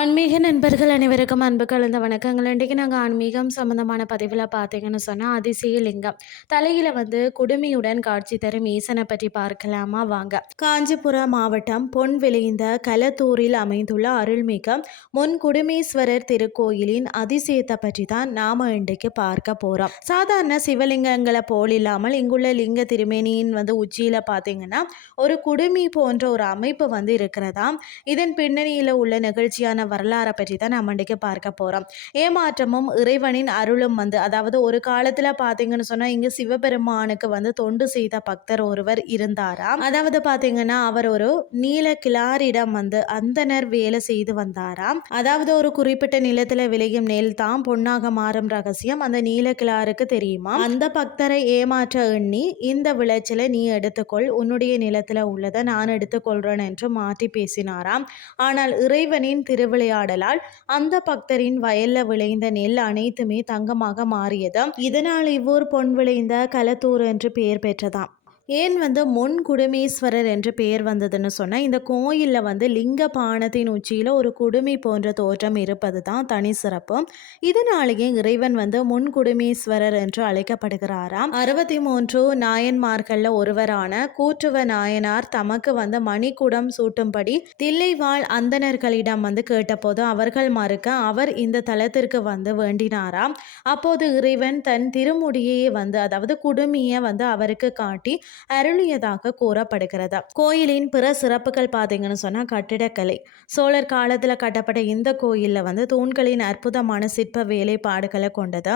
ஆன்மீக நண்பர்கள் அனைவருக்கும் அன்பு கலந்த வணக்கங்கள். இன்றைக்கு நாங்கள் ஆன்மீகம் சம்மந்தமான பதிவில் பார்த்தீங்கன்னு சொன்னால் அதிசய லிங்கம். தலையில் வந்து குடுமியுடன் காட்சி தரும் ஈசனை பற்றி பார்க்கலாமா வாங்க. காஞ்சிபுரம் மாவட்டம் பொன் விளைந்த கலத்தூரில் அமைந்துள்ள அருள்மிக முன் குடுமீஸ்வரர் திருக்கோயிலின் அதிசயத்தை பற்றி தான் நாம் இன்றைக்கு பார்க்க போகிறோம் சாதாரண சிவலிங்கங்களை போல் இல்லாமல் இங்குள்ள லிங்க திருமேனியின் வந்து உச்சியில் பார்த்தீங்கன்னா ஒரு குடுமி போன்ற ஒரு அமைப்பு வந்து இருக்கிறதா இதன் பின்னணியில் உள்ள நிகழ்ச்சியான வரலாறை பற்றி தான் நம்ம இன்றைக்கு பார்க்க போகிறோம் ஏமாற்றமும் இறைவனின் அருளும் வந்து அதாவது ஒரு காலத்தில் பார்த்தீங்கன்னு சொன்னால் இங்கே சிவபெருமானுக்கு வந்து தொண்டு செய்த பக்தர் ஒருவர் இருந்தாராம் அதாவது பார்த்தீங்கன்னா அவர் ஒரு நீல கிளாரிடம் வந்து அந்தனர் வேலை செய்து வந்தாராம் அதாவது ஒரு குறிப்பிட்ட நிலத்தில் விளையும் நெல் தான் பொன்னாக மாறும் ரகசியம் அந்த நீல கிளாருக்கு தெரியுமா? அந்த பக்தரை ஏமாற்ற எண்ணி இந்த விளைச்சலை நீ எடுத்துக்கொள் உன்னுடைய நிலத்தில் உள்ளதை நான் எடுத்துக்கொள்கிறேன் என்று மாற்றி பேசினாராம். ஆனால் இறைவனின் திருவிளையாடலால் அந்த பக்தரின் வயல்ல விளைந்த நெல் அனைத்துமே தங்கமாக மாறியது இதனால் இவ்வூர் பொன் விளைந்த கலத்தூர் என்று பெயர் பெற்றதாம். ஏன் வந்து முன் குடுமீஸ்வரர் என்று பெயர் வந்ததுன்னு சொன்னால் இந்த கோயிலில் வந்து லிங்க பானத்தின் உச்சியில் ஒரு குடுமி போன்ற தோற்றம் இருப்பது தான் தனி சிறப்பு. இதனாலேயே இறைவன் வந்து முன் குடுமீஸ்வரர் என்று அழைக்கப்படுகிறாராம். அறுபத்தி மூன்று நாயன்மார்களில் ஒருவரான கூற்றுவ நாயனார் தமக்கு வந்து மணிக்குடம் சூட்டும்படி தில்லைவாழ் அந்தணர்களிடம் வந்து கேட்டபோது அவர்கள் மறுக்க அவர் இந்த தலத்திற்கு வந்து வேண்டினாராம். அப்போது இறைவன் தன் திருமுடியை வந்து அதாவது குடுமியை வந்து அவருக்கு காட்டி அருளியதாக கூறப்படுகிறது. கோயிலின் பிற சிறப்புகள் பார்த்தீங்கன்னு சொன்னால் கட்டிடக்கலை. சோழர் காலத்தில் கட்டப்பட்ட இந்த கோயிலில் வந்து தூண்களின் அற்புதமான சிற்ப வேலைப்பாடுகளை கொண்டது.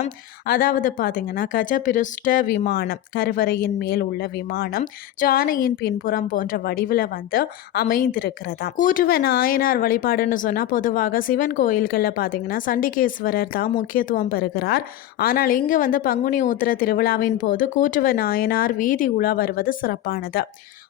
அதாவது பார்த்தீங்கன்னா கஜபிருஷ்ட விமானம் கருவறையின் மேல் உள்ள விமானம் ஜானையின் பின்புறம் போன்ற வடிவில் வந்து அமைந்திருக்கிறதா கூற்றுவ நாயனார் வழிபாடுன்னு சொன்னால் பொதுவாக சிவன் கோயில்களில் பார்த்தீங்கன்னா சண்டிகேஸ்வரர் தான் முக்கியத்துவம் பெறுகிறார். ஆனால் இங்கு வந்து பங்குனி உத்திர திருவிழாவின் போது கூற்றுவ நாயனார் வீதி உலா வருவது சிறப்பானது.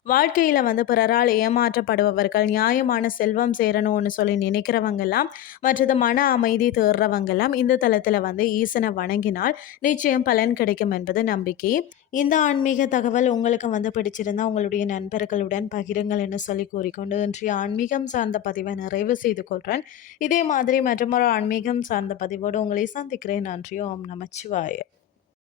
வாழ்க்கையில் வந்து பிறரால் ஏமாற்றப்படுபவர்கள் நியாயமான செல்வம் சேரணும்னு சொல்லி நினைக்கிறவங்கெல்லாம் மற்றது மன அமைதி தேடுறவங்கெல்லாம் இந்த தளத்தில் வந்து ஈசனை வணங்கினால் நிச்சயம் பலன் கிடைக்கும் என்பது நம்பிக்கை. இந்த ஆன்மீக தகவல் உங்களுக்கு வந்து பிடிச்சிருந்தா உங்களுடைய நண்பர்களுடன் பகிருங்கள் என்று சொல்லி கூறிக்கொண்டு இன்றைய ஆன்மீகம் சார்ந்த பதிவை நிறைவு செய்து கொள்கிறேன் இதே மாதிரி மற்றொரு ஆன்மீகம் சார்ந்த பதிவோடு உங்களை சந்திக்கிறேன். நன்றி ஓம் நமச்சிவாய.